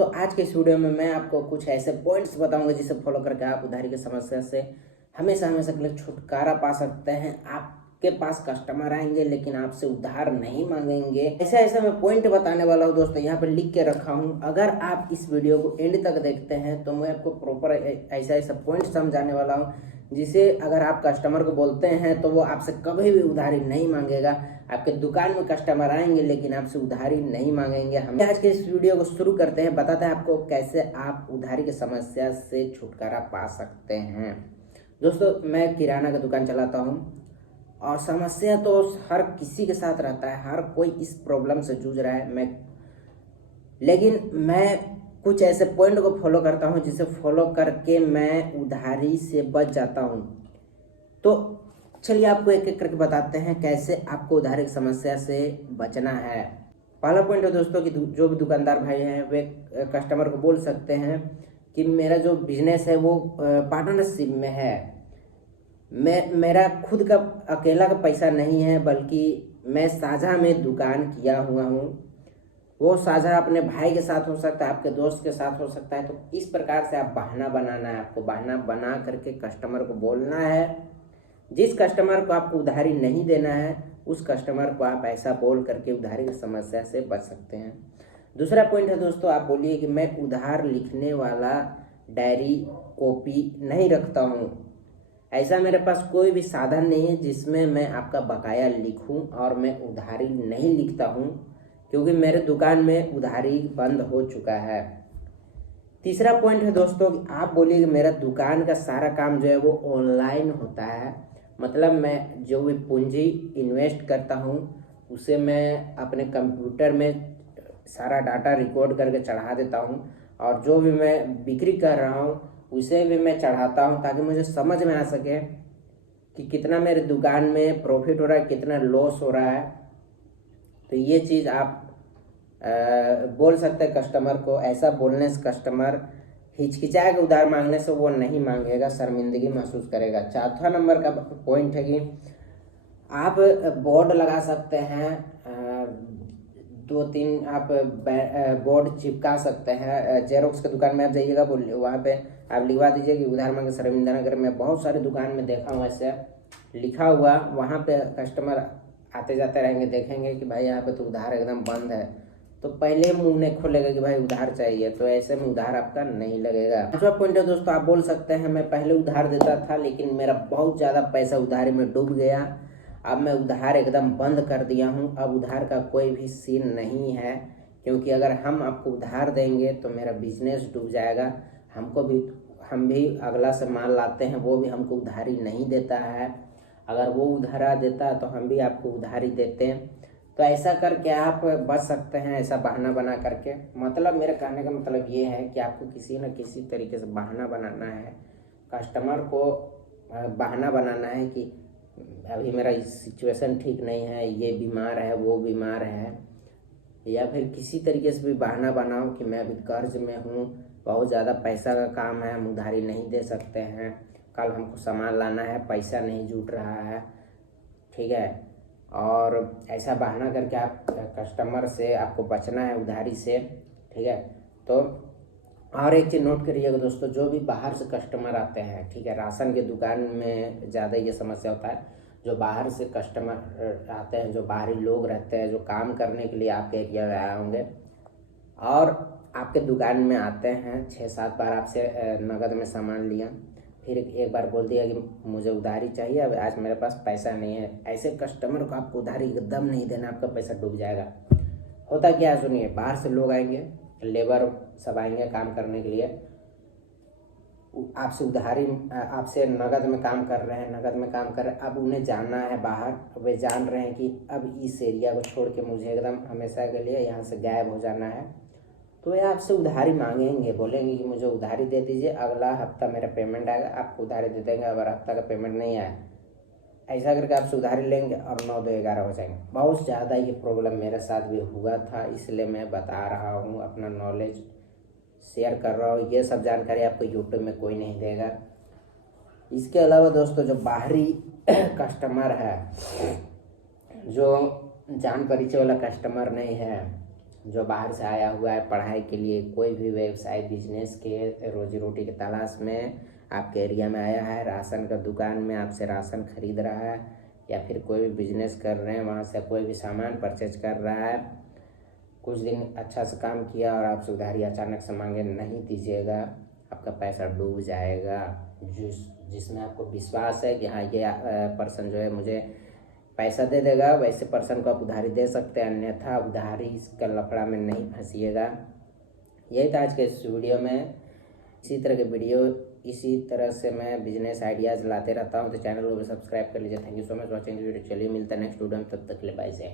तो आज के इस वीडियो में मैं आपको कुछ ऐसे पॉइंट्स बताऊंगा जिसे फॉलो करके आप उधारी की समस्या से हमेशा हमेशा के लिए छुटकारा पा सकते हैं। आपके पास कस्टमर आएंगे लेकिन आपसे उधार नहीं मांगेंगे। ऐसे ऐसे मैं पॉइंट बताने वाला हूँ दोस्तों, यहाँ पे लिख के रखा हूँ। अगर आप इस वीडियो को एंड तक देखते हैं तो मैं आपको प्रॉपर ऐसा ऐसा पॉइंट समझाने वाला हूँ जिसे अगर आप कस्टमर को बोलते हैं तो वो आपसे कभी भी उधारी नहीं मांगेगा। आपके दुकान में कस्टमर आएंगे लेकिन आपसे उधारी नहीं मांगेंगे। हम आज के इस वीडियो को शुरू करते हैं, बताते हैं आपको कैसे आप उधारी की समस्या से छुटकारा पा सकते हैं। दोस्तों, मैं किराना का दुकान चलाता हूँ और समस्या तो हर किसी के साथ रहता है, हर कोई इस प्रॉब्लम से जूझ रहा है। लेकिन मैं कुछ ऐसे पॉइंट को फॉलो करता हूँ जिसे फॉलो करके मैं उधारी से बच जाता हूँ। तो चलिए आपको एक एक करके बताते हैं कैसे आपको उधारी की समस्या से बचना है। पहला पॉइंट है दोस्तों कि जो भी दुकानदार भाई हैं वे कस्टमर को बोल सकते हैं कि मेरा जो बिजनेस है वो पार्टनरशिप में है। मेरा खुद का अकेला का पैसा नहीं है, बल्कि मैं साझा में दुकान किया हुआ हूँ। वो साझा अपने भाई के साथ हो सकता है, आपके दोस्त के साथ हो सकता है। तो इस प्रकार से आप बहाना बनाना है, आपको बहाना बना करके कस्टमर को बोलना है। जिस कस्टमर को आपको उधारी नहीं देना है उस कस्टमर को आप ऐसा बोल करके उधारी की समस्या से बच सकते हैं। दूसरा पॉइंट है दोस्तों, आप बोलिए कि मैं उधार लिखने वाला डायरी कॉपी नहीं रखता हूँ। ऐसा मेरे पास कोई भी साधन नहीं है जिसमें मैं आपका बकाया लिखूं, और मैं उधारी नहीं लिखता हूं क्योंकि मेरे दुकान में उधारी बंद हो चुका है। तीसरा पॉइंट है दोस्तों, आप बोलिए कि मेरा दुकान का सारा काम जो है वो ऑनलाइन होता है। मतलब मैं जो भी पूंजी इन्वेस्ट करता हूँ उसे मैं अपने कंप्यूटर में सारा डाटा रिकॉर्ड करके चढ़ा देता हूँ, और जो भी मैं बिक्री कर रहा हूँ उसे भी मैं चढ़ाता हूँ ताकि मुझे समझ में आ सके कि कितना मेरे दुकान में प्रॉफिट हो रहा है, कितना लॉस हो रहा है। तो ये चीज़ आप बोल सकते हैं कस्टमर को। ऐसा बोलने से कस्टमर हिचकिचाएगा, उधार मांगने से वो नहीं मांगेगा, शर्मिंदगी महसूस करेगा। चौथा नंबर का पॉइंट है कि आप बोर्ड लगा सकते हैं, दो तीन आप बोर्ड चिपका सकते हैं। जेरोक्स की दुकान में आप जाइएगा, बोलिए वहाँ पे आप लिखवा दीजिए कि उधार मांगे शर्मिंदा न करें। मैं बहुत सारी दुकान में देखा हूँ ऐसे लिखा हुआ, वहाँ पे कस्टमर आते जाते रहेंगे, देखेंगे कि भाई यहाँ पे तो उधार एकदम बंद है, तो पहले मुंह नहीं खोलेगा कि भाई उधार चाहिए, तो ऐसे में उधार आपका नहीं लगेगा। पांचवा पॉइंट है दोस्तों, आप बोल सकते हैं मैं पहले उधार देता था लेकिन मेरा बहुत ज़्यादा पैसा उधारी में डूब गया, अब मैं उधार एकदम बंद कर दिया हूँ। अब उधार का कोई भी सीन नहीं है, क्योंकि अगर हम आपको उधार देंगे तो मेरा बिजनेस डूब जाएगा। हम भी अगला से माल लाते हैं, वो भी हमको उधारी नहीं देता है। अगर वो उधारा देता तो हम भी आपको उधारी देते हैं। तो ऐसा करके आप बच सकते हैं, ऐसा बहाना बना करके। मतलब मेरे कहने का मतलब ये है कि आपको किसी न किसी तरीके से बहाना बनाना है, कस्टमर को बहाना बनाना है कि अभी मेरा सिचुएशन ठीक नहीं है, ये बीमार है, वो बीमार है, या फिर किसी तरीके से भी बहाना बनाओ कि मैं अभी कर्ज में हूँ, बहुत ज़्यादा पैसा का काम है, हम उधारी नहीं दे सकते हैं, कल हमको सामान लाना है, पैसा नहीं जुट रहा है, ठीक है। और ऐसा बहाना करके आप कस्टमर से आपको बचना है, उधारी से, ठीक है। तो और एक चीज़ नोट करिएगा दोस्तों, जो भी बाहर से कस्टमर आते हैं, ठीक है, राशन के दुकान में ज़्यादा ये समस्या होता है। जो बाहर से कस्टमर आते हैं, जो बाहरी लोग रहते हैं, जो काम करने के लिए आपके एरिया में आए होंगे और आपके दुकान में आते हैं, 6-7 बार आपसे नगद में सामान लिया, फिर एक बार बोल दिया कि मुझे उधारी चाहिए, अब आज मेरे पास पैसा नहीं है। ऐसे कस्टमर को आपको उधारी एकदम नहीं देना, आपका पैसा डूब जाएगा। होता क्या है सुनिए, बाहर से लोग आएंगे, लेबर सब आएंगे काम करने के लिए, आपसे उधारी आपसे नगद में काम कर रहे हैं, नगद में काम कर रहे हैं। अब उन्हें जाना है बाहर, वे जान रहे हैं कि अब इस एरिया को छोड़ के मुझे एकदम हमेशा के लिए यहाँ से गायब हो जाना है, तो वे आपसे उधारी मांगेंगे, बोलेंगे कि मुझे उधारी दे दीजिए, अगला हफ्ता मेरा पेमेंट आएगा, आपको उधारी दे देंगे। अगर हफ्ता का पेमेंट नहीं आया, ऐसा करके आपसे उधारी लेंगे और 9-2-11 हो जाएंगे। बहुत ज़्यादा ये प्रॉब्लम मेरे साथ भी हुआ था, इसलिए मैं बता रहा हूँ, अपना नॉलेज शेयर कर रहा हूँ। ये सब जानकारी आपको यूट्यूब में कोई नहीं देगा। इसके अलावा दोस्तों, जो बाहरी कस्टमर है, जो जान परिचय वाला कस्टमर नहीं है, जो बाहर से आया हुआ है पढ़ाई के लिए, कोई भी व्यवसाय बिजनेस के रोजी रोटी की तलाश में आपके एरिया में आया है, राशन का दुकान में आपसे राशन खरीद रहा है, या फिर कोई भी बिजनेस कर रहे हैं वहाँ से कोई भी सामान परचेज कर रहा है, कुछ दिन अच्छा से काम किया और आपसे उधारी अचानक से मांगे, नहीं दीजिएगा, आपका पैसा डूब जाएगा। जिसमें आपको विश्वास है कि हाँ ये पर्सन जो है मुझे पैसा दे देगा, वैसे पर्सन को आप उधारी दे सकते हैं, अन्यथा उधारी का लफड़ा में नहीं फंसिएगा। यही था आज के इस वीडियो में। इसी तरह से मैं बिजनेस आइडियाज़ लाते रहता हूँ, तो चैनल को भी सब्सक्राइब कर लीजिए। Thank you so much watching video. चलिए मिलता है नेक्स्ट वीडियो में, तब तक के लिए बाय से।